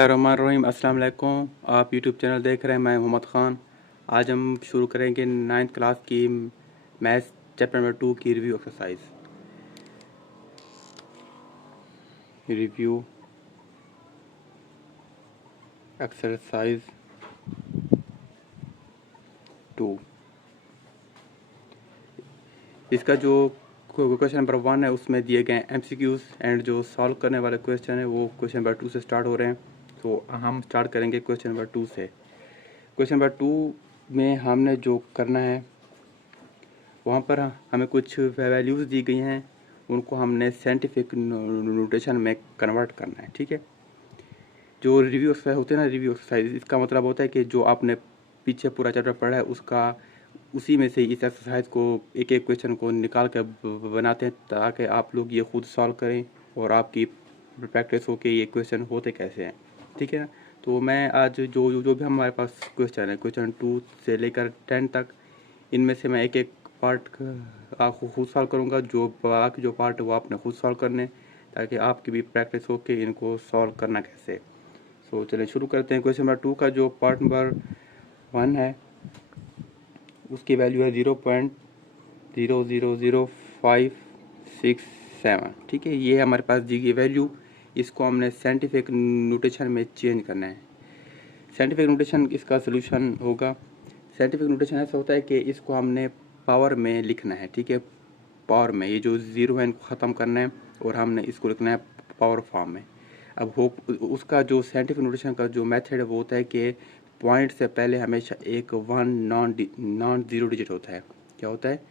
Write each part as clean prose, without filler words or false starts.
बिस्मिल्लाहिर्रहमानिर्रहीम। अस्सलाम वालेकुम। आप यूट्यूब चैनल देख रहे हैं, मैं मोहम्मद ख़ान। आज हम शुरू करेंगे 9th क्लास की मैथ्स चैप्टर नंबर 2 की रिव्यू एक्सरसाइज। Review exercise 2। इसका जो क्वेश्चन नंबर 1 है उसमें दिए गए MCQs एंड जो सॉल्व करने वाले क्वेश्चन है वो क्वेश्चन नंबर 2 से स्टार्ट हो रहे हैं। तो हम स्टार्ट करेंगे क्वेश्चन नंबर 2 से। क्वेश्चन नंबर 2 में हमने जो करना है वहाँ पर हमें कुछ वैल्यूज़ दी गई हैं, उनको हमने साइंटिफिक नोटेशन में कन्वर्ट करना है। ठीक है, जो रिव्यू एक्सरसाइज होते हैं ना, रिव्यू एक्सरसाइज इसका मतलब होता है कि जो आपने पीछे पूरा चैप्टर पढ़ा है उसका उसी में से इस एक्सरसाइज को एक एक क्वेश्चन को निकाल कर बनाते हैं ताकि आप लोग ये खुद सॉल्व करें और आपकी प्रैक्टिस हो कि ये क्वेश्चन होते कैसे हैं। ठीक है ना, तो मैं आज जो भी हमारे पास क्वेश्चन है, क्वेश्चन 2 से लेकर 10 तक, इनमें से मैं एक एक पार्ट आपको खुद सॉल्व करूँगा। जो बाकी जो पार्ट है वो आपने खुद सॉल्व करने, ताकि आपकी भी प्रैक्टिस हो कि इनको सॉल्व करना कैसे। सो चलिए शुरू करते हैं। क्वेश्चन नंबर 2 का जो पार्ट नंबर 1 है उसकी वैल्यू है 0.000567। ठीक है, ये हमारे पास दी गई वैल्यू, इसको हमने साइंटिफिक नोटेशन में चेंज करना है। साइंटिफिक नोटेशन इसका सोल्यूशन होगा, साइंटिफिक नोटेशन ऐसा होता है कि इसको हमने पावर में लिखना है। ठीक है, पावर में ये जो ज़ीरो है इनको ख़त्म करना है और हमने इसको लिखना है पावर फॉर्म में। अब हो उसका जो साइंटिफिक नोटेशन का जो मेथड है वो होता है कि पॉइंट से पहले हमेशा एक वन नॉन ज़ीरो डिजिट होता है। क्या होता है?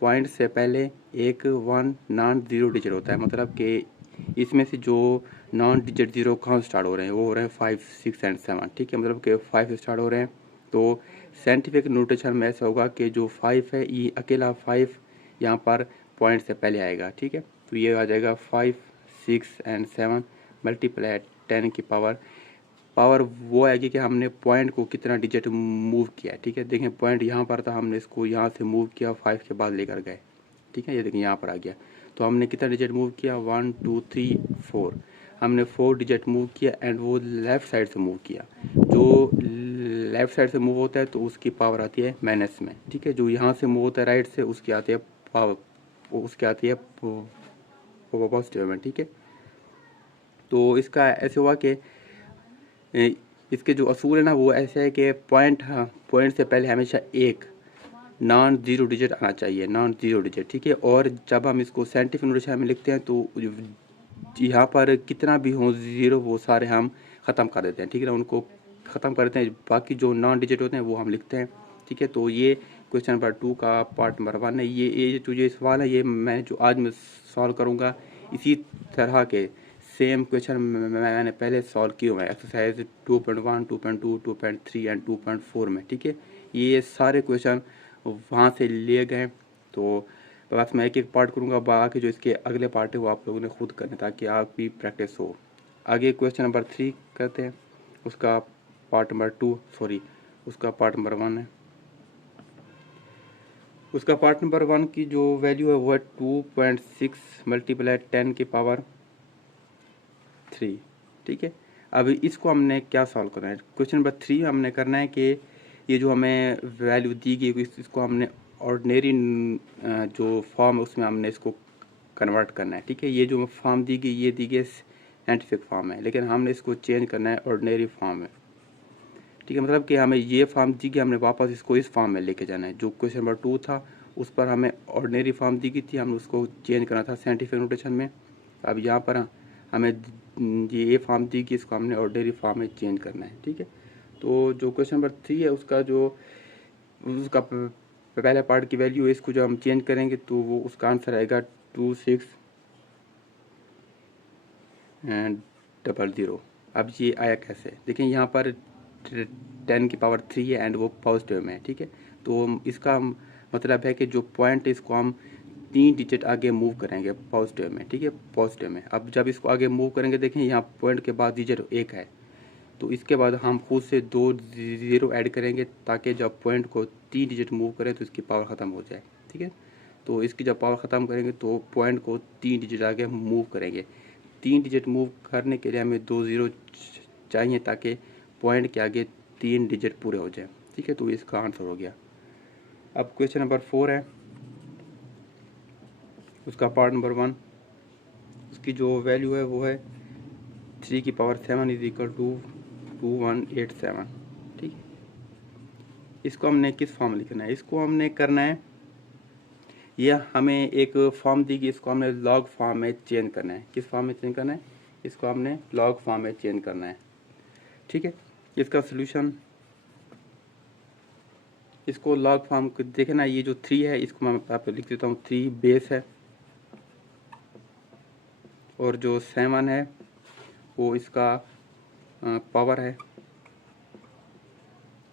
पॉइंट से पहले एक वन नॉन ज़ीरो डिजिट होता है, मतलब कि इसमें से जो नॉन डिजिट ज़ीरो कहाँ स्टार्ट हो रहे हैं वो हो रहे हैं 5, 6 एंड 7। ठीक है, मतलब कि 5 से स्टार्ट हो रहे हैं। तो साइंटिफिक नोटेशन में ऐसा होगा कि जो 5 है ये अकेला 5 यहाँ पर पॉइंट से पहले आएगा। ठीक है, तो ये आ जाएगा 5, 6 एंड 7 मल्टीप्लाई 10 की पावर वो आएगी कि हमने पॉइंट को कितना डिजिट मूव किया है। ठीक है, देखें पॉइंट यहाँ पर था, हमने इसको यहाँ से मूव किया 5 के बाद लेकर गए। ठीक है, ये देखिए यहाँ पर आ गया, तो हमने कितना डिजिट मूव किया, 1 2 3 4। हमने 4 डिजिट मूव किया एंड वो लेफ़्ट साइड से मूव किया। जो लेफ़्ट साइड से मूव होता है तो उसकी पावर आती है माइनस में। ठीक है, जो यहाँ से मूव होता है राइट से उसकी आती है पावर, उसकी आती है पॉजिटिव में। ठीक है, तो इसका ऐसे हुआ कि इसके जो असूल है ना वो ऐसे है कि पॉइंट से पहले हमेशा एक नॉन ज़ीरो डिजिट आना चाहिए, नॉन ज़ीरो डिजिट। ठीक है, और जब हम इसको साइंटिफिक नोटेशन में लिखते हैं तो यहाँ पर कितना भी हो ज़ीरो वो सारे हम ख़त्म कर देते हैं। ठीक है ना, उनको ख़त्म कर देते हैं, बाकी जो नॉन डिजिट होते हैं वो हम लिखते हैं। ठीक है, तो ये क्वेश्चन नंबर 2 का पार्ट नंबर 1 है। ये जो ये सवाल है ये मैं जो आज मैं सॉल्व करूँगा इसी तरह के सेम क्वेश्चन मैंने पहले सॉल्व किए हुए हैं एक्सरसाइज 2.1, 2.2, 2.3 एंड 2.4 में। ठीक है, ये सारे क्वेश्चन वहाँ से लिए गए। तो बस मैं एक एक पार्ट करूँगा, बाकी जो इसके अगले पार्ट है वो आप लोगों ने खुद करने ताकि आपकी प्रैक्टिस हो। आगे क्वेश्चन नंबर 3 करते हैं, उसका पार्ट नंबर 2 सॉरी उसका पार्ट नंबर 1 है। उसका पार्ट नंबर 1 की जो वैल्यू है वो है 2.6 मल्टीप्लाई 10 की पावर 3। ठीक है, अब इसको हमने क्या सॉल्व करना है, क्वेश्चन नंबर 3 हमने करना है कि ये जो हमें वैल्यू दी गई इसको हमने ऑर्डिनरी जो फॉर्म है उसमें हमने इसको कन्वर्ट करना है। ठीक है, ये जो फॉर्म दी गई ये दी गई साइंटिफिक फॉर्म है, लेकिन हमने इसको चेंज करना है ऑर्डिनरी फॉर्म में। ठीक है, मतलब कि हमें ये फॉर्म दी गई, हमने वापस इसको इस फॉर्म में लेके जाना है। जो क्वेश्चन नंबर 2 था उस पर हमें ऑर्डिनरी फॉर्म दी गई थी, हमने उसको चेंज करना था साइंटिफिक नोटेशन में। अब यहाँ पर हमें ये फॉर्म दी कि इसको हमने ऑर्डिनरी फॉर्म में चेंज करना है। ठीक है, तो जो क्वेश्चन नंबर 3 है उसका पहले पार्ट की वैल्यू है, इसको जब हम चेंज करेंगे तो वो उसका आंसर आएगा 2600। अब ये आया कैसे, देखें यहाँ पर 10 की पावर 3 है एंड वो पॉजिटिव में है। ठीक है, तो इसका मतलब है कि जो पॉइंट है इसको हम 3 डिजिट आगे मूव करेंगे पॉजिटिव में। ठीक है, पॉजिटिव में। अब जब इसको आगे मूव करेंगे देखें यहाँ पॉइंट के बाद डिजिट 1 है, तो इसके बाद हम खुद से 2 ज़ीरो ऐड करेंगे ताकि जब पॉइंट को 3 डिजिट मूव करें तो इसकी पावर ख़त्म हो जाए। ठीक है, तो इसकी जब पावर ख़त्म करेंगे तो पॉइंट को 3 डिजिट आगे मूव करेंगे। 3 डिजिट मूव करने के लिए हमें 2 ज़ीरो चाहिए ताकि पॉइंट के आगे 3 डिजिट पूरे हो जाए। ठीक है, तो इसका आंसर हो गया। अब क्वेश्चन नंबर 4 है, उसका पार्ट नंबर 1, उसकी जो वैल्यू है वो है 3 की पावर 7 इज इक्वल टू 2187। ठीक है, इसको हमने किस फॉर्म में लिखना है? इसको हमने करना है, यह हमें एक फॉर्म दी गई, इसको हमने लॉग फॉर्म में चेंज करना है। किस फॉर्म में चेंज करना है? इसको हमने लॉग फॉर्म में चेंज करना है। ठीक है, इसका सोल्यूशन, इसको लॉग फॉर्म को देखना, ये जो 3 है इसको मैं आप लिख देता हूँ, 3 बेस है, और जो 7 है वो इसका पावर है।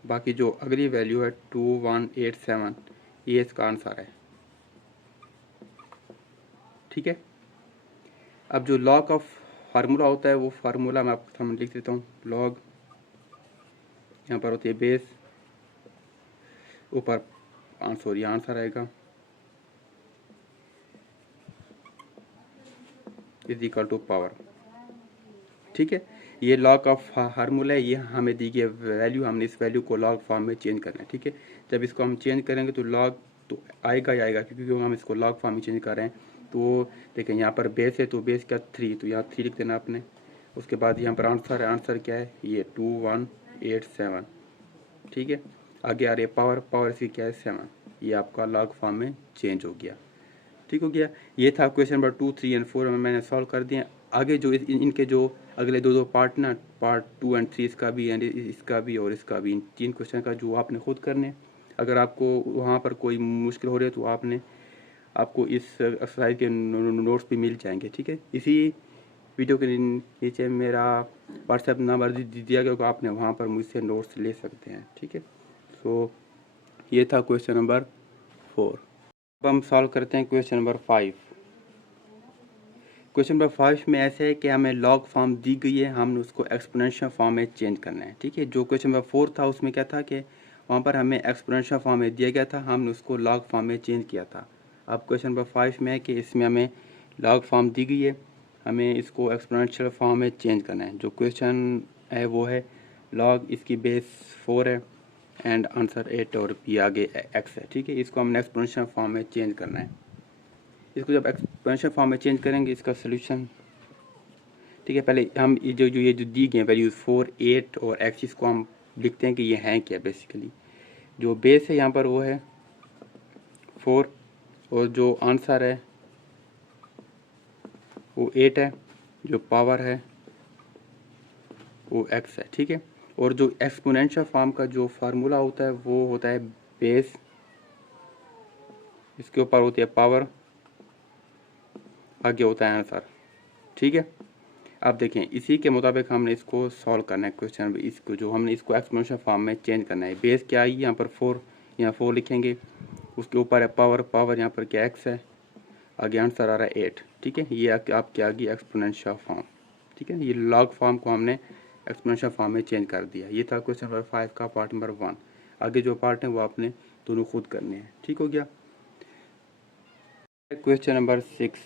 बाकी जो अगली वैल्यू है 2187, ये इसका आंसर है। ठीक है, अब जो लॉग का फार्मूला होता है वो फार्मूला मैं आपको सामने लिख देता हूँ। लॉग, यहाँ पर होती है बेस, ऊपर आंसर आएगा इज इक्वल टू पावर। ठीक है, ये लॉग का फार्मूला है, ये हमें दी गई वैल्यू, हमने इस वैल्यू को लॉग फॉर्म में चेंज करना है। ठीक है, जब इसको हम चेंज करेंगे तो लॉग तो आएगा ही आएगा, क्योंकि हम इसको लॉग फॉर्म में चेंज कर रहे हैं। तो देखें यहाँ पर बेस है, तो बेस क्या 3, तो यहाँ 3 लिख देना आपने। उसके बाद यहाँ पर आंसर है, आंसर क्या है? ये 2187। ठीक है, आगे आ रही है पावर, पावर इसकी क्या है? 7। ये आपका लॉग फॉर्म में चेंज हो गया। ठीक हो गया। ये था क्वेश्चन नंबर 2, 3 एंड 4 में मैंने सॉल्व कर दिया। आगे जो इनके जो अगले दो पार्ट ना, पार्ट 2 एंड 3, इसका भी एंड इसका भी और इसका भी, इन 3 क्वेश्चन का जो आपने खुद करने। अगर आपको वहाँ पर कोई मुश्किल हो रही है तो आपको इस एक्सरसाइज के नोट्स भी मिल जाएंगे। ठीक है, इसी वीडियो के नीचे मेरा व्हाट्सएप नंबर दिया गया, आपने वहाँ पर मुझसे नोट्स ले सकते हैं। ठीक है, सो ये था क्वेश्चन नंबर 4। अब हम सॉल्व करते हैं क्वेश्चन नंबर 5। क्वेश्चन नंबर 5 में ऐसे है कि हमें लॉग फॉर्म दी गई है, हमने उसको एक्सपोनेंशियल फॉर्म में चेंज करना है। ठीक है, जो क्वेश्चन नंबर 4 था उसमें क्या था कि वहाँ पर हमें एक्सपोनेंशियल फॉर्म में दिया गया था, हमने उसको लॉग फॉर्म में चेंज किया था। अब क्वेश्चन नंबर 5 में है कि इसमें हमें लॉग फॉर्म दी गई है, हमें इसको एक्सपोनेंशियल फॉर्म में चेंज करना है। जो क्वेश्चन है वो है लॉग, इसकी बेस 4 है एंड आंसर 8 और पी आगे एक्स है। ठीक है, इसको हमने एक्सपोनेंशियल फॉर्म में चेंज करना है। इसको जब एक्सपोनेंशियल फॉर्म में चेंज करेंगे, इसका सोल्यूशन, ठीक है, पहले हम ये जो दी गई वैल्यूज 4, 8 और एक्स, इसको हम लिखते हैं कि ये हैं क्या। बेसिकली जो बेस है यहाँ पर वो है 4, और जो आंसर है वो 8 है, जो पावर है वो एक्स है। ठीक है, और जो एक्सपोनेंशियल फॉर्म का जो फार्मूला होता है वो होता है बेस, इसके ऊपर होती है पावर, आगे होता है आंसर। ठीक है, अब देखें इसी के मुताबिक हमने इसको सॉल्व करना है क्वेश्चन। इसको जो हमने इसको एक्सपोनेंशियल फॉर्म में चेंज करना है। बेस क्या आई, यहाँ पर 4, यहाँ 4 लिखेंगे, उसके ऊपर है पावर, पावर यहाँ पर क्या एक्स है, आगे आंसर आ रहा है 8। ठीक है, ये आपके आगे एक्सपोनेंशियल फॉर्म। ठीक है, ये लॉग फॉर्म को हमने एक्सपोनेंशियल फॉर्म में चेंज कर दिया। ये था क्वेश्चन नंबर 5 का पार्ट नंबर 1। आगे जो पार्ट है वो आपने दोनों खुद करने हैं। ठीक हो गया। Question number 6।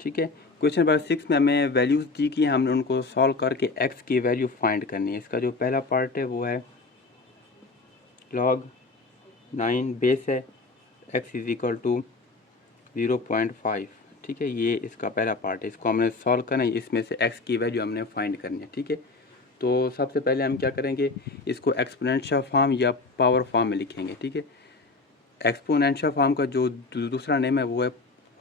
ठीक है, क्वेश्चन नंबर 6 में हमें वैल्यूज़ दी कि हमने उनको सॉल्व करके एक्स की वैल्यू फाइंड करनी है। इसका जो पहला पार्ट है वो है लॉग 9 बेस है, एक्स इज इक्वल टू 0.5। ठीक है, ये इसका पहला पार्ट है, इसको हमने सॉल्व करना है, इसमें से एक्स की वैल्यू हमने फाइंड करनी है। ठीक है, तो सबसे पहले हम क्या करेंगे, इसको एक्सपोनेंशियल फॉर्म या पावर फॉर्म में लिखेंगे। ठीक है, एक्सपोनेंशियल फॉर्म का जो दूसरा नेम है वो है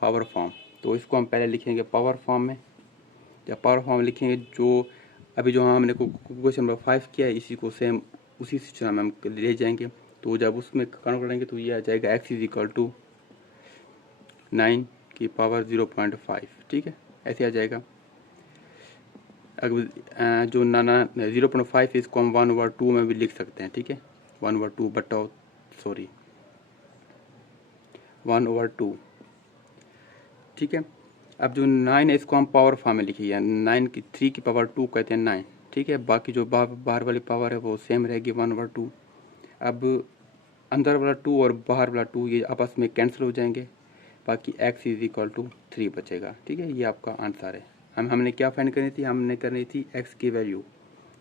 पावर फॉर्म, तो इसको हम पहले लिखेंगे पावर फॉर्म में। या पावर फॉर्म लिखेंगे, जो अभी जो हमने क्वेश्चन नंबर 5 किया है इसी को सेम उसी सिस्टम में हम ले जाएंगे। तो जब उसमें कन्वर्ट करेंगे तो ये आ जाएगा एक्स इज इक्वल टू 9 की पावर 0.5। ठीक है, ऐसे आ जाएगा। अगर जो 0.5 इसको हम 1/2 में भी लिख सकते हैं। ठीक है, 1/2 बटा सॉरी 1/2। ठीक है, अब जो 9 है इसको हम पावर फॉर्म में लिखिए, 9 की 3 की पावर 2 कहते हैं 9। ठीक है, बाकी जो बाहर वाली पावर है वो सेम रहेगी 1/2। अब अंदर वाला 2 और बाहर वाला 2 ये आपस में कैंसिल हो जाएंगे, बाकी x इज इक्वल टू 3 बचेगा। ठीक है, ये आपका आंसर है। हमने क्या फाइंड करनी थी, हमने करनी थी x की वैल्यू।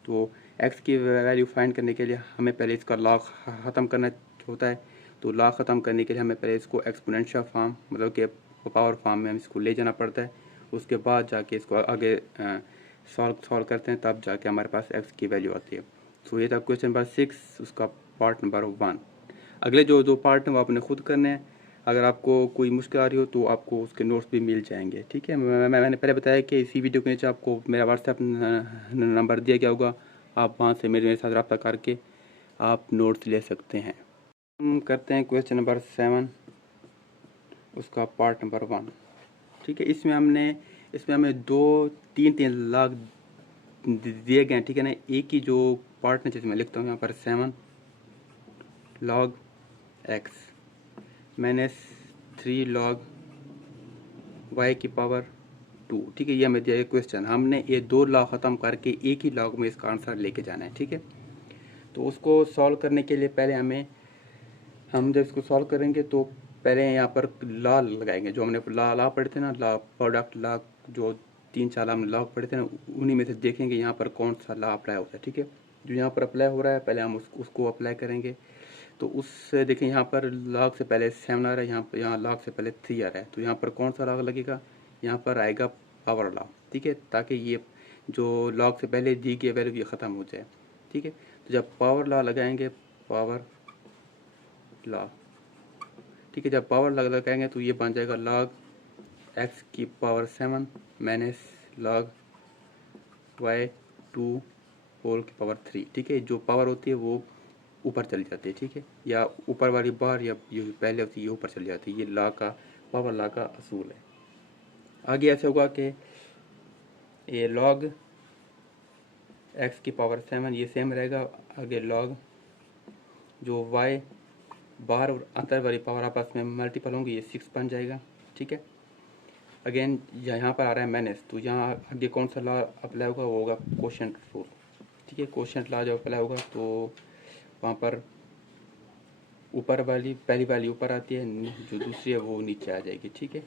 तो एक्स की वैल्यू फाइंड करने के लिए हमें पहले इसका लॉग ख़त्म करना होता है। तो लॉग ख़त्म करने के लिए हमें पहले इसको एक्सपोनेंशियल फॉर्म मतलब कि पावर फॉर्म में हम इसको ले जाना पड़ता है। उसके बाद जाके इसको आगे सॉल्व करते हैं, तब जाके हमारे पास एक्स की वैल्यू आती है। तो ये था क्वेश्चन नंबर 6 उसका पार्ट नंबर 1। अगले जो दो पार्ट हैं वो आपने खुद करने हैं। अगर आपको कोई मुश्किल आ रही हो तो आपको उसके नोट्स भी मिल जाएंगे, ठीक है। मैंने पहले बताया कि इसी वीडियो के नीचे आपको मेरा व्हाट्सएप नंबर दिया गया होगा, आप वहाँ से मेरे साथ रब्ता करके आप नोट्स ले सकते हैं। हम करते हैं क्वेश्चन नंबर 7 उसका पार्ट नंबर 1, ठीक है। इसमें हमें 2 3 लॉग दिए गए हैं, ठीक है ना। एक ही जो पार्ट है जिसमें लिखता हूँ यहाँ पर 7 log x minus 3 log y की पावर 2, ठीक है। ये हमें दिया है क्वेश्चन। हमने ये 2 लॉग ख़त्म करके एक ही लॉग में इसका आंसर लेके जाना है, ठीक है। तो उसको सॉल्व करने के लिए पहले हम जब इसको सॉल्व करेंगे तो पहले यहाँ पर लॉ लगाएंगे। जो हमने लॉ पढ़े थे ना, लॉ प्रोडक्ट लॉ, जो 3 4 हम लॉ पढ़े थे ना, उन्हीं में से देखेंगे यहाँ पर कौन सा लॉ अप्लाई होता है, ठीक है। जो यहाँ पर अप्लाई हो रहा है पहले हम उसको अप्लाई करेंगे। तो उससे देखें यहाँ पर लॉग से पहले 7 आ रहा है, यहाँ लॉग से पहले 3 आ रहा है। तो यहाँ पर कौन सा लॉग लगेगा, यहाँ पर आएगा पावर लॉ, ठीक है, ताकि ये जो लॉग से पहले दी गई वैल्यू ये ख़त्म हो जाए, ठीक है। तो जब पावर लॉ लगाएंगे, पावर लॉ, ठीक है, जब पावर लॉ लगाएंगे तो ये बन जाएगा लॉग एक्स की power 7 minus log y 2 whole की पावर 3, ठीक है। जो पावर होती है वो ऊपर चली जाती है, ठीक है, या ऊपर वाली बार या ये पहले होती है ये ऊपर चली जाती है। ये लॉ का पावर लॉ का असूल है। आगे ऐसे होगा कि ये लॉग एक्स की पावर 7 ये सेम रहेगा। आगे लॉग जो वाई बाहर और अंदर वाली पावर आपस में मल्टीपल होंगी, ये 6 बन जाएगा, ठीक है। अगेन यहाँ पर आ रहा है माइनस, तो यहाँ आगे कौन सा लॉ अप्लाई होगा, वो होगा कोशेंट रूल, ठीक है। कोशेंट लॉ जब अप्लाई होगा तो वहाँ पर ऊपर वाली पहली वाली ऊपर आती है, जो दूसरी है वो नीचे आ जाएगी, ठीक है।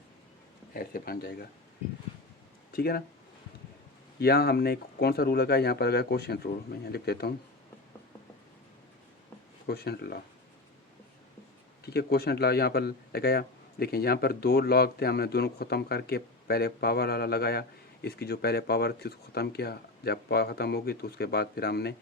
ऐसे बन जाएगा, ठीक है ना। यहाँ हमने कौन सा रूल लगाया, यहाँ पर लगाया कोशेंट रूल। मैं यहाँ लिख देता हूँ कोशेंट लॉ, ठीक है। कोशेंट लॉ यहाँ पर लगाया। देखिए यहाँ पर 2 लॉग थे, हमने दोनों को ख़त्म करके पहले पावर वाला लगाया। इसकी जो पहले पावर थी उसको ख़त्म किया। जब पावर ख़त्म हो गई तो उसके बाद फिर हमने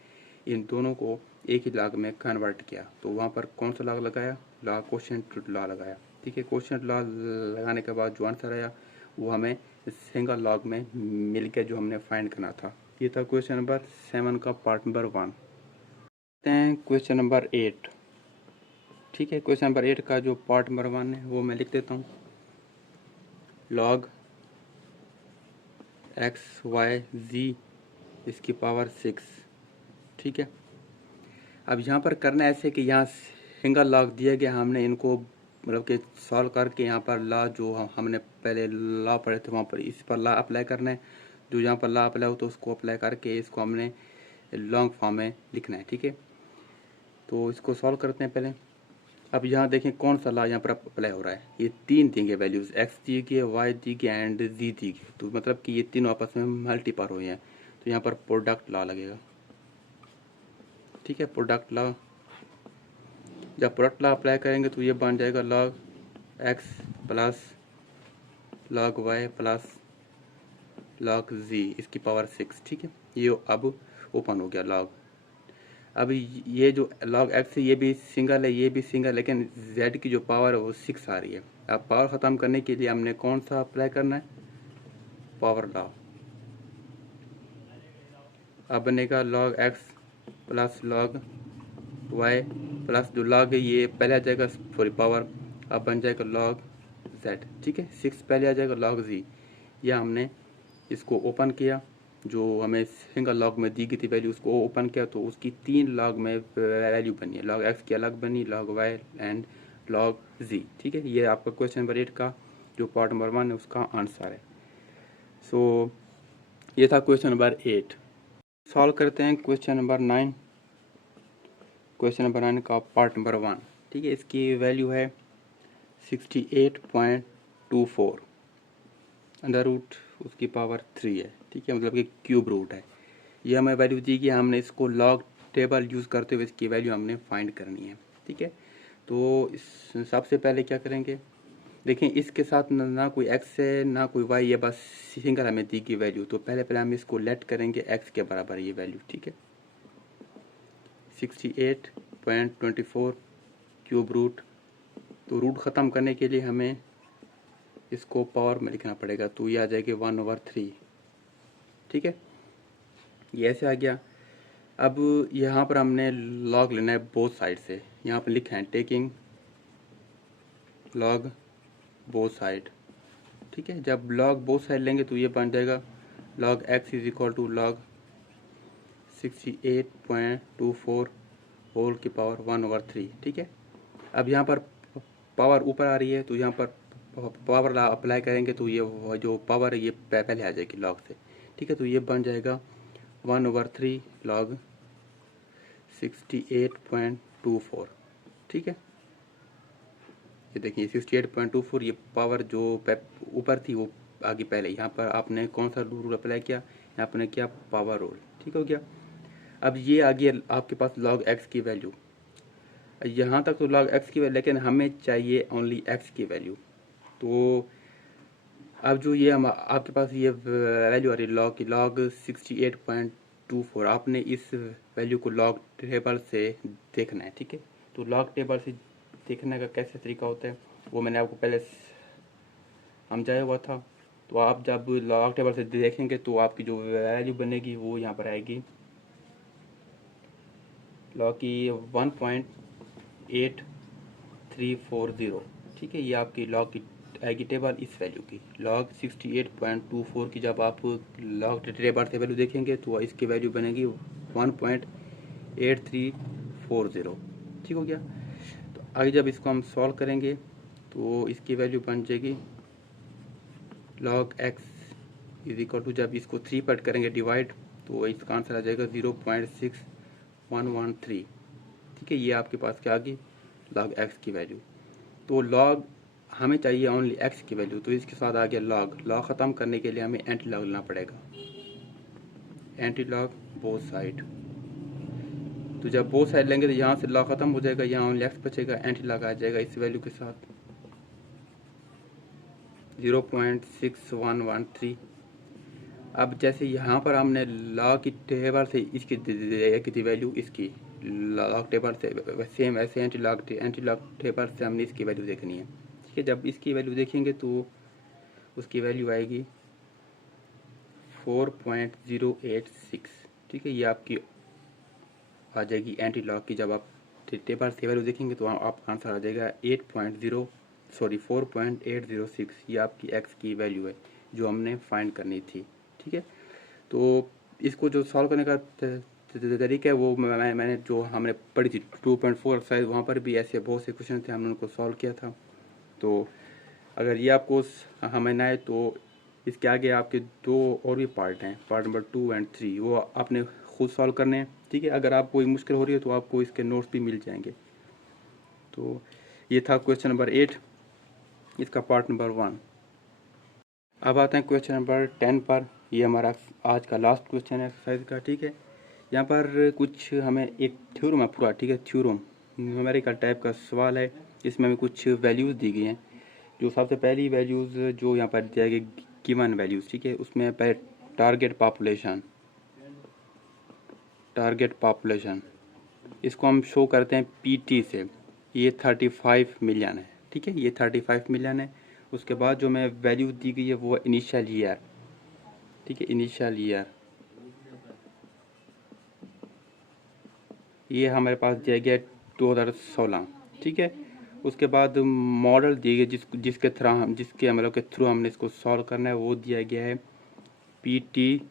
इन दोनों को एक ही लॉग में कन्वर्ट किया। तो वहाँ पर कौन सा लॉग लगाया, लॉ कोशेंट लॉ लगाया, ठीक है। कोशेंट लॉ लगाने के बाद जो आंसर आया वो हमें सिंगल लॉग में मिल के जो हमने फाइंड करना था। ये था क्वेश्चन नंबर 7 का पार्ट नंबर 1। क्वेश्चन नंबर 8, ठीक है। क्वेश्चन नंबर 8 का जो पार्ट नंबर 1 है वो मैं लिख देता हूँ लॉग एक्स वाई जी इसकी पावर 6, ठीक है। अब यहाँ पर करना ऐसे कि यहाँ सिंगल लॉग दिया गया, हमने इनको मतलब कि सॉल्व करके यहाँ पर लॉ जो हमने पहले लॉ पढ़े थे वहाँ पर इस पर लॉ अप्लाई करना है। जो यहाँ पर लॉ अप्लाई हो तो उसको अप्लाई करके इसको हमने लॉन्ग फॉर्म में लिखना है, ठीक है। तो इसको सॉल्व करते हैं पहले। अब यहाँ देखें कौन सा लॉ यहाँ पर अप्लाई हो रहा है। ये 3 देंगे वैल्यूज़, एक्स दी गई, वाई दी गई एंड जी दी गई। तो मतलब कि ये तीनों आपस में मल्टीपल हुए हैं। तो यहाँ पर प्रोडक्ट लॉ लगेगा, ठीक है। प्रोडक्ट लॉ, जब प्रोडक्ट लॉ अप्लाई करेंगे तो ये बन जाएगा log x plus log y plus log z इसकी पावर 6, ठीक है। ये अब ओपन हो गया लॉग। अब ये जो लॉग एक्स है ये भी सिंगल है, ये भी सिंगल, लेकिन जेड की जो पावर है वो 6 आ रही है। अब पावर ख़त्म करने के लिए हमने कौन सा अप्लाई करना है, पावर लॉ। अब बनेगा log x plus log y plus जो लॉग है ये पहले आ जाएगा सॉरी पावर, अब बन जाएगा लॉग जेड, ठीक है। 6 पहले आ जाएगा लॉग जी। यह हमने इसको ओपन किया, जो हमें सिंगल लॉग में दी गई थी वैल्यू उसको ओपन किया तो उसकी 3 लॉग में वैल्यू बनी है। लॉग एक्स की अलग बनी, log y and log g, ठीक है। ये आपका क्वेश्चन नंबर 8 का जो पार्ट नंबर 1 है उसका आंसर है। सो ये था क्वेश्चन नंबर 8। सॉल्व करते हैं क्वेश्चन नंबर 9। क्वेश्चन नंबर 9 का पार्ट नंबर 1, ठीक है। इसकी वैल्यू है 68.24, अंडर रूट उसकी पावर 3 है, ठीक है, मतलब कि क्यूब रूट है। ये हमें वैल्यू दी गई, हमने इसको लॉग टेबल यूज़ करते हुए इसकी वैल्यू हमने फाइंड करनी है। ठीक है, तो इस सबसे पहले क्या करेंगे, देखें इसके साथ ना कोई एक्स है ना कोई वाई, ये बस सिंगल हमें दी गई वैल्यू। तो पहले हम इसको लेट करेंगे एक्स के बराबर ये वैल्यू। ठीक है, 68.24 क्यूब रूट। तो रूट ख़त्म करने के लिए हमें इसको पावर में लिखना पड़ेगा, तो ये आ जाएगी 1/3। ठीक है, ये ऐसे आ गया। अब यहाँ पर हमने लॉग लेना है बोथ साइड से, यहाँ पर लिखा है टेकिंग लॉग बोथ साइड। ठीक है, जब लॉग बोथ साइड लेंगे तो ये बन जाएगा log x is equal to log 68.24 whole की पावर 1/3। ठीक है, अब यहाँ पर पावर ऊपर आ रही है तो यहाँ पर पावर अप्लाई करेंगे तो ये जो पावर है ये पहले आ जाएगी लॉग से। ठीक है, तो ये बन जाएगा 1/3 लॉग 68.24। ठीक है, ये देखिए 68.24, ये पावर जो ऊपर थी वो आगे पहले, यहाँ पर आपने कौन सा रूल अप्लाई किया, यहाँ पर किया पावर रूल। ठीक हो गया। अब ये आ गया आपके पास लॉग एक्स की वैल्यू, यहाँ तक तो लॉग एक्स की वैल्यू, लेकिन हमें चाहिए ओनली एक्स की वैल्यू। तो अब जो ये हम आपके पास ये वैल्यू आ रही है लॉग की, लॉग 68.24, आपने इस वैल्यू को लॉग टेबल से देखना है। ठीक है, तो लॉग टेबल से देखने का कैसे तरीका होता है वो मैंने आपको पहले समझाया हुआ था। तो आप जब लॉग टेबल से देखेंगे तो आपकी जो वैल्यू बनेगी वो यहाँ पर आएगी लॉग की 1.8340। ठीक है, ये आपकी लॉग की आएगी टेबल इस वैल्यू की, लॉग 68.24 की। जब आप लॉग टेबल से वैल्यू देखेंगे तो इसकी वैल्यू बनेगी 1.8340। ठीक हो गया। तो आगे जब इसको हम सॉल्व करेंगे तो इसकी वैल्यू बन जाएगी log x is equal to, जब इसको 3 पर करेंगे डिवाइड तो इसका आंसर आ जाएगा 0.6113। ठीक है, ये आपके पास क्या आ गई लॉग एक्स की वैल्यू। तो लॉग हमें चाहिए ओनली एक्स की वैल्यू, तो इसके साथ आ गया लॉग। लॉग ख़त्म करने के लिए हमें एंटी लॉग लेना पड़ेगा, एंटी लॉग बोथ साइड। तो जब बोथ साइड लेंगे तो यहाँ से लॉग ख़त्म हो जाएगा, यहाँ ओनली एक्स बचेगा, एंटी लॉग आ जाएगा इस वैल्यू के साथ 0.6113। अब जैसे यहाँ पर हमने लॉग की टेबल से इसकी थी वैल्यू, इसकी लॉग टेबल से सेम ऐसे एंटी लॉग टेबल से हमने इसकी वैल्यू देखनी है। ठीक है, जब इसकी वैल्यू देखेंगे तो उसकी वैल्यू आएगी 4.086। ठीक है, ये आपकी आ जाएगी एंटी लॉग की। जब आप टेबल से वैल्यू देखेंगे तो आपका आंसर आ जाएगा 4.806। ये आपकी एक्स की वैल्यू है जो हमने फाइंड करनी थी। ठीक है, तो इसको जो सॉल्व करने का तरीका है वो मैंने जो हमने पढ़ी थी 2.4 एक्सरसाइज, वहाँ पर भी ऐसे बहुत से क्वेश्चन थे, हमने उनको सॉल्व किया था। तो अगर ये आपको हमें ना आए तो इसके आगे आपके 2 और भी पार्ट हैं, पार्ट नंबर 2 और 3, वो आपने खुद सॉल्व करने हैं। ठीक है, अगर आपको कोई मुश्किल हो रही है तो आपको इसके नोट्स भी मिल जाएंगे। तो ये था क्वेश्चन नंबर 8, इसका पार्ट नंबर 1। अब आते हैं क्वेश्चन नंबर 10 पर। ये हमारा आज का लास्ट क्वेश्चन है एक्सरसाइज का। ठीक है, यहाँ पर कुछ हमें एक थ्योरम है पूरा। ठीक है, थ्योरम न्यूमेरिकल टाइप का सवाल है, इसमें हमें कुछ वैल्यूज़ दी गई हैं। जो सबसे पहली वैल्यूज़ जो यहाँ पर दिया गया गिवन वैल्यूज़। ठीक है, उसमें पहले टारगेट पॉपुलेशन, इसको हम शो करते हैं पीटी से। ये 35 मिलियन है। ठीक है, ये 35 मिलियन है। उसके बाद जो मैं वैल्यू दी गई है वो इनिशियल ईयर। ठीक है, इनिशियल ईयर ये हमारे पास दिया गया 2016। ठीक है, उसके बाद मॉडल दिए गए जिसके मतलब के थ्रू हमने इसको सॉल्व करना है, वो दिया गया है p t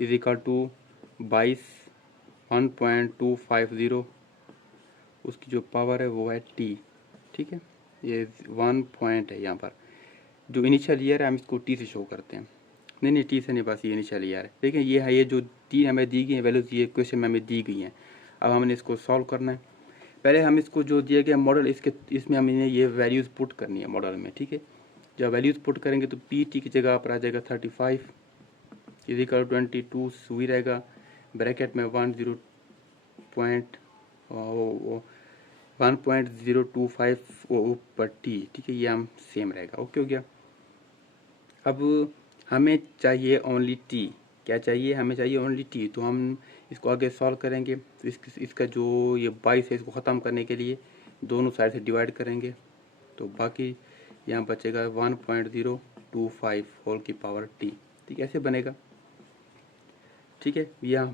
is equal to 1.250, उसकी जो पावर है वो है टी। ठीक है, ये 1 पॉइंट है। यहाँ पर जो इनिशियल ईयर है हम इसको टी से शो करते हैं। नहीं टी से नहीं, बस ये इनिशियल ईयर है। ठीक है, ये है, ये जो 3 हमें दी गई हैं वैल्यूज, ये क्वेश्चन में हमें दी गई हैं। अब हमने इसको सॉल्व करना है। पहले हम इसको जो दिया गया मॉडल, इसमें हमने ये वैल्यूज़ पुट करनी है मॉडल में। ठीक है, जब वैल्यूज़ पुट करेंगे तो पी टी की जगह पर आ जाएगा 35, इज इक्वल 22 वही रहेगा, ब्रैकेट में 1.025 ऊपर टी, ठीक है, ये हम सेम रहेगा। ओके हो गया। अब हमें चाहिए ओनली टी, क्या चाहिए, हमें चाहिए ओनली टी। तो हम इसको आगे सॉल्व करेंगे। तो इसका जो ये 22 है, इसको ख़त्म करने के लिए दोनों साइड से डिवाइड करेंगे, तो बाकी यहाँ बचेगा 1.025 होल की पावर टी। ठीक है, ऐसे बनेगा। ठीक है,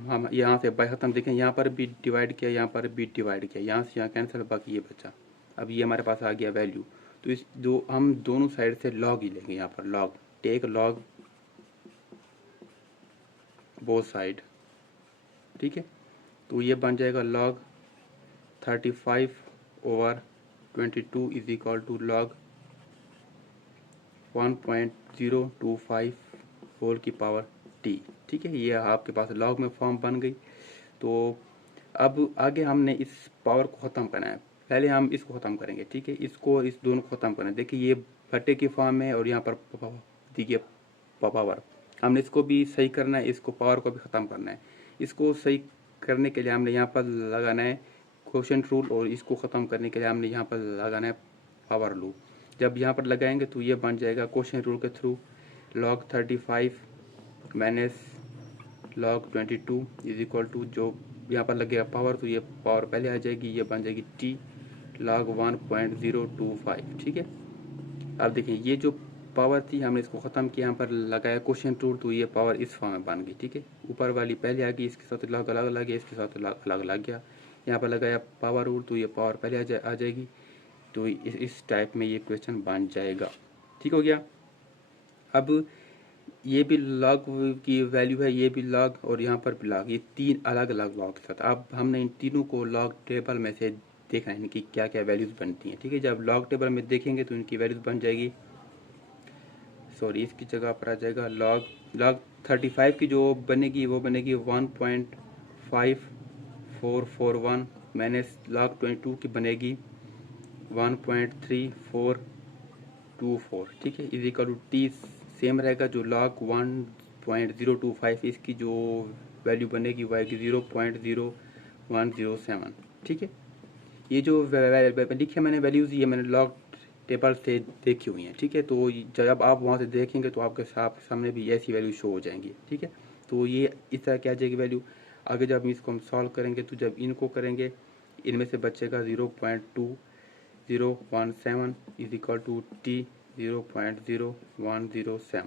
हम यहाँ से बाई ख़त्म, देखें यहाँ पर भी डिवाइड किया, यहाँ पर भी डिवाइड किया, यहाँ से यहाँ कैंसिल, बाकी ये बचा। अब ये हमारे पास आ गया वैल्यू। तो इस जो हम दोनों साइड से लॉग ही लेंगे, यहाँ पर log, take log both side. ठीक है, तो ये बन जाएगा log 35/22 is equal to log 1.025 whole की पावर टी। ठीक है, ये आपके पास लॉग में फॉर्म बन गई। तो अब आगे हमने इस पावर को ख़त्म करना है। पहले हम इसको ख़त्म करेंगे, ठीक है, इसको इस दोनों को ख़त्म करना है। देखिए ये बटे की फॉर्म है और यहाँ पर देखिए पावर, हमने इसको भी सही करना है, इसको पावर को भी ख़त्म करना है। इसको सही करने के लिए हमने यहाँ पर लगाना है क्वोशंट रूल, और इसको ख़त्म करने के लिए हमने यहाँ पर लगाना है पावर रूल। जब यहाँ पर लगाएंगे तो ये बन जाएगा क्वोशंट रूल के through log 35 minus log 22 is equal to, जो यहाँ पर लगेगा पावर, तो ये पावर पहले आ जाएगी, ये बन जाएगी टी log 1.025। ठीक है, अब देखिए ये जो पावर थी हमने इसको ख़त्म किया, यहाँ पर लगाया क्वेश्चन टूल, तो ये पावर इस फॉर्म में बन गई। ठीक है, ऊपर वाली पहले आ गई, इसके साथ अलग अलग लग गया, इसके साथ अलग लग गया। यहाँ पर लगाया पावर रूल, तो ये पावर पहले आ जाएगी। तो इस टाइप में ये क्वेश्चन बन जाएगा। ठीक हो गया। अब ये भी लॉग की वैल्यू है, ये भी लॉग, और यहाँ पर भी लॉग, ये तीन अलग अलग लॉग के साथ। अब हमने इन तीनों को लॉग टेबल में से देखना है इनकी क्या क्या वैल्यूज़ बनती हैं। ठीक है, जब लॉग टेबल में देखेंगे तो इनकी वैल्यूज़ बन जाएगी, सॉरी इसकी जगह पर आ जाएगा लॉग 35 की जो बनेगी वो बनेगी 1.5441 माइनस log 22 की बनेगी 1.3424। ठीक है, is equal to t same रहेगा, जो log 1.025 इसकी जो वैल्यू बनेगी वो आएगी 0.0107। ठीक है, ये जो लिखे मैंने वैल्यूज़, ये मैंने लॉग टेबल से देखी हुई हैं। ठीक है, तो जब आप वहाँ से देखेंगे तो आपके सामने भी ऐसी वैल्यू शो हो जाएंगी। ठीक है, तो ये इस तरह क्या आ जाएगी वैल्यू। आगे जब इसको हम सॉल्व करेंगे तो जब इनको करेंगे, इनमें से बचेगा 0.2017 इज इक्वल टू टी 0.0107।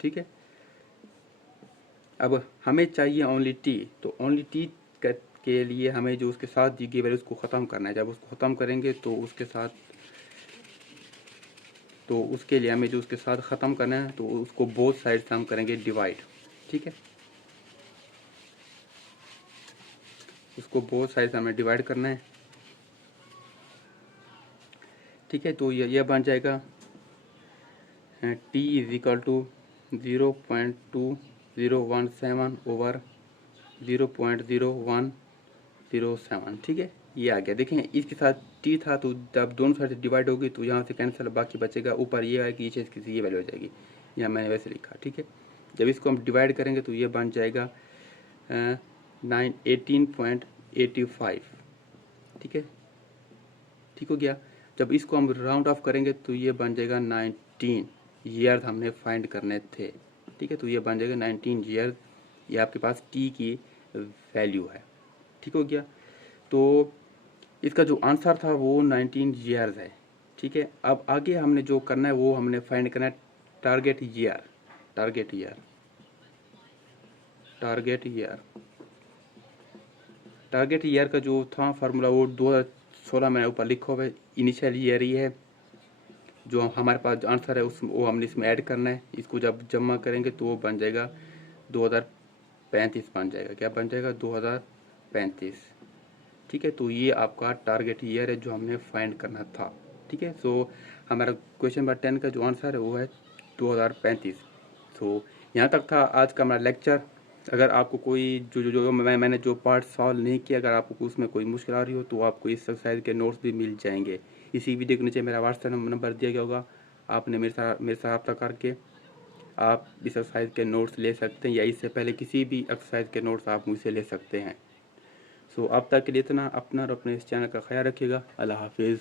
ठीक है, अब हमें चाहिए ओनली टी, तो ओनली टी के लिए हमें जो उसके साथ दी गई वैल्यू उसको ख़त्म करना है। जब उसको ख़त्म करेंगे तो उसके लिए हमें जो उसके साथ ख़त्म करना है, तो उसको बोथ साइड से हम करेंगे डिवाइड। ठीक है, उसको बोथ साइड से हमें डिवाइड करना है। ठीक है, तो ये बन जाएगा t is equal to 0.2017 over 0.0107। ठीक है, ये आ गया। देखें इसके साथ टी था, तो जब दोनों साइड से डिवाइड होगी तो यहाँ से कैंसिल, बाकी बचेगा, ऊपर ये आएगी, नीचे इसकी ये वैल्यू हो जाएगी। यहाँ मैंने वैसे लिखा। ठीक है, जब इसको हम डिवाइड करेंगे तो ये बन जाएगा 18.85। ठीक है, ठीक हो गया। जब इसको हम राउंड ऑफ करेंगे तो ये बन जाएगा 19 ईयर हमने फाइंड करने थे। ठीक है, तो ये बन जाएगा 19 ईयर, ये आपके पास टी की वैल्यू है। ठीक हो गया, तो इसका जो आंसर था वो 19 ईयर्स है। ठीक है, अब आगे हमने जो करना है वो हमने फाइंड करना है target year. Target year target year का जो था फार्मूला वो 2016 में ऊपर लिखा हुआ है। इनिशियल ईयर ही है, जो हमारे पास जो आंसर है वो हमने इसमें ऐड करना है। इसको जब जमा करेंगे तो वो बन जाएगा 2035 बन जाएगा। क्या बन जाएगा? 2035। ठीक है, तो ये आपका टारगेट ईयर है जो हमने फाइंड करना था। ठीक है, सो हमारा क्वेश्चन नंबर 10 का जो आंसर है वो है 2035। सो यहाँ तक था आज का हमारा लेक्चर। अगर आपको कोई जो मैंने जो पार्ट सॉल्व नहीं किया, अगर आपको उसमें कोई मुश्किल आ रही हो तो आपको इस एक्सरसाइज के नोट्स भी मिल जाएंगे। इसी वीडियो के नीचे मेरा व्हाट्सएप नंबर दिया गया होगा, आपने मेरे साथ रब्ता करके आप इस एक्सरसाइज के नोट्स ले सकते हैं, या इससे पहले किसी भी एक्सरसाइज के नोट्स आप मुझसे ले सकते हैं। सो अब तक के लिए इतना। अपना और अपने इस चैनल का ख्याल रखिएगा। अल्लाह हाफिज़।